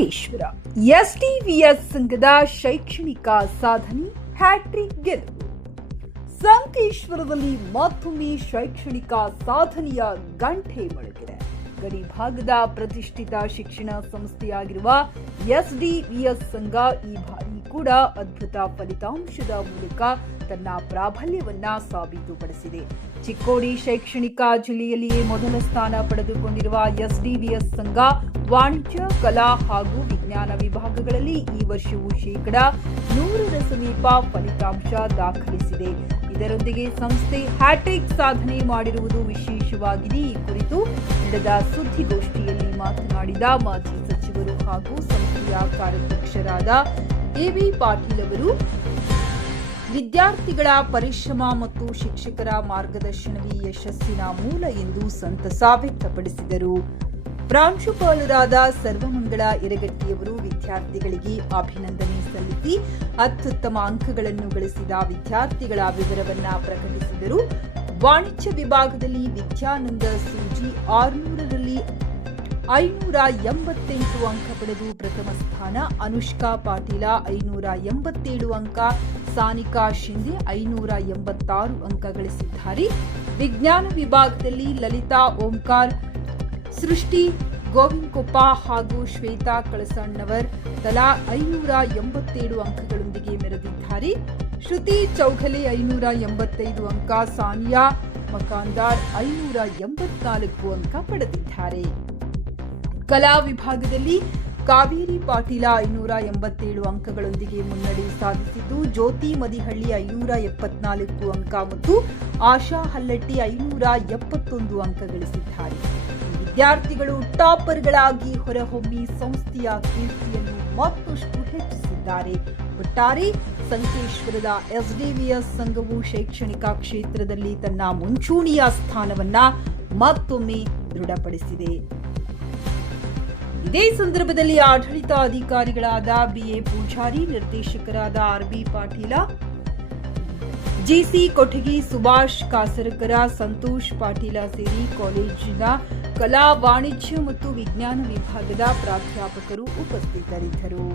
ಸಂಕೇಶ್ವರ ಎಸ್ಡಿವಿಎಸ್ ಸಂಘದ ಶೈಕ್ಷಣಿಕ ಸಾಧನೆ ಹ್ಯಾಟ್ರಿಕ್ ಗೆಲುವು. ಸಂಕೇಶ್ವರದಲ್ಲಿ ಮತ್ತೊಮ್ಮೆ ಶೈಕ್ಷಣಿಕ ಸಾಧನೆಯ ಗಂಟೆ ಮೊಳಗಿದೆ. ಗಡಿ ಭಾಗದ ಪ್ರತಿಷ್ಠಿತ ಶಿಕ್ಷಣ ಸಂಸ್ಥೆಯಾಗಿರುವ ಎಸ್ಡಿವಿಎಸ್ ಸಂಘ ಈ ಬಾರಿ ಕೂಡ ಅದ್ಭುತ ಫಲಿತಾಂಶದ ಮೂಲಕ ತನ್ನ ಪ್ರಾಬಲ್ಯವನ್ನ ಸಾಬೀತುಪಡಿಸಿದೆ. ಚಿಕ್ಕೋಡಿ ಶೈಕ್ಷಣಿಕ ಜಿಲ್ಲೆಯಲ್ಲಿಯೇ ಮೊದಲ ಸ್ಥಾನ ಪಡೆದುಕೊಂಡಿರುವ ಎಸ್ಡಿವಿಎಸ್ ಸಂಘ ವಾಣಿಜ್ಯ, ಕಲಾ ಹಾಗೂ ವಿಜ್ಞಾನ ವಿಭಾಗಗಳಲ್ಲಿ ಈ ವರ್ಷವೂ 100% ಸಮೀಪ ಫಲಿತಾಂಶ ದಾಖಲಿಸಿದೆ. ಇದರೊಂದಿಗೆ ಸಂಸ್ಥೆ ಹ್ಯಾಟ್ರಿಕ್ ಸಾಧನೆ ಮಾಡಿರುವುದು ವಿಶೇಷವಾಗಿದೆ. ಈ ಕುರಿತು ನಡೆದ ಸುದ್ದಿಗೋಷ್ಠಿಯಲ್ಲಿ ಮಾತನಾಡಿದ ಮಾಜಿ ಸಚಿವರು ಹಾಗೂ ಸಂಸ್ಥೆಯ ಕಾರ್ಯಾಧ್ಯಕ್ಷರಾದ ಎವಿ ಪಾಟೀಲ್ ಅವರು, ವಿದ್ಯಾರ್ಥಿಗಳ ಪರಿಶ್ರಮ ಮತ್ತು ಶಿಕ್ಷಕರ ಮಾರ್ಗದರ್ಶನವೇ ಯಶಸ್ಸಿನ ಮೂಲ ಎಂದು ಸಂತಸ ವ್ಯಕ್ತಪಡಿಸಿದರು. ಪ್ರಾಂಶುಪಾಲರಾದ ಸರ್ವಮಂಗಳ ಯರಗಟ್ಟಿಯವರು ವಿದ್ಯಾರ್ಥಿಗಳಿಗೆ ಅಭಿನಂದನೆ ಸಲ್ಲಿಸಿ ಅತ್ಯುತ್ತಮ ಅಂಕಗಳನ್ನು ಗಳಿಸಿದ ವಿದ್ಯಾರ್ಥಿಗಳ ವಿವರವನ್ನು ಪ್ರಕಟಿಸಿದರು. ವಾಣಿಜ್ಯ ವಿಭಾಗದಲ್ಲಿ ವಿದ್ಯಾನಂದ ಸೂಜಿ 600ರಲ್ಲಿ 588 ಅಂಕ ಪಡೆದು ಪ್ರಥಮ ಸ್ಥಾನ, ಅನುಷ್ಕಾ ಪಾಟೀಲ 587 ಅಂಕ, ಸಾನಿಕಾ ಶಿಂದೆ 586 ಅಂಕ ಗಳಿಸಿದ್ದಾರೆ. ವಿಜ್ಞಾನ ವಿಭಾಗದಲ್ಲಿ ಲಲಿತಾ ಓಂಕಾರ್, ಸೃಷ್ಟಿ ಗೋವಿಂದಕೊಪ್ಪ ಹಾಗೂ ಶ್ವೇತಾ ಕಳಸಣ್ಣವರ್ ತಲಾ 587 ಅಂಕಗಳೊಂದಿಗೆ ಮೆರೆದಿದ್ದಾರೆ. ಶ್ರುತಿ ಚೌಘಲೆ 585 ಅಂಕ, ಸಾನಿಯಾ ಮಕಾಂದಾರ್ 584 ಅಂಕ ಪಡೆದಿದ್ದಾರೆ. ಕಲಾ ವಿಭಾಗದಲ್ಲಿ ಕಾವೇರಿ ಪಾಟೀಲ 587 ಅಂಕಗಳೊಂದಿಗೆ ಮುನ್ನಡೆ ಸಾಧಿಸಿದ್ದು, ಜ್ಯೋತಿ ಮದಿಹಳ್ಳಿ 574 ಅಂಕ ಮತ್ತು ಆಶಾ ಹಲ್ಲಟ್ಟಿ 571 ಅಂಕ ಗಳಿಸಿದ್ದಾರೆ. ವಿದ್ಯಾರ್ಥಿಗಳು ಟಾಪರ್ಗಳಾಗಿ ಹೊರಹೊಮ್ಮಿ ಸಂಸ್ಥೆಯ ಕೀರ್ತಿಯನ್ನು ಮತ್ತಷ್ಟು ಹೆಚ್ಚಿಸಿದ್ದಾರೆ. ಒಟ್ಟಾರೆ ಸಂಕೇಶ್ವರದ ಎಸ್ಡಿವಿಎಸ್ ಸಂಘವು ಶೈಕ್ಷಣಿಕ ಕ್ಷೇತ್ರದಲ್ಲಿ ತನ್ನ ಮುಂಚೂಣಿಯ ಸ್ಥಾನವನ್ನ ಮತ್ತೊಮ್ಮೆ ದೃಢಪಡಿಸಿದೆ. ಇದೇ ಸಂದರ್ಭದಲ್ಲಿ ಆಡಳಿತಾಧಿಕಾರಿಗಳಾದ ಬಿಎ ಪೂಜಾರಿ, ನಿರ್ದೇಶಕರಾದ ಆರ್ಬಿ ಪಾಟೀಲ, ಜಿಸಿ ಕೊಠಗಿ, ಸುಭಾಷ್ ಕಾಸರಕರ, ಸಂತೋಷ್ ಪಾಟೀಲ ಸೇರಿ ಕಾಲೇಜಿನ ಕಲಾ, ವಾಣಿಜ್ಯ ಮತ್ತು ವಿಜ್ಞಾನ ವಿಭಾಗದ ಪ್ರಾಧ್ಯಾಪಕರು ಉಪಸ್ಥಿತರಿದ್ದರು.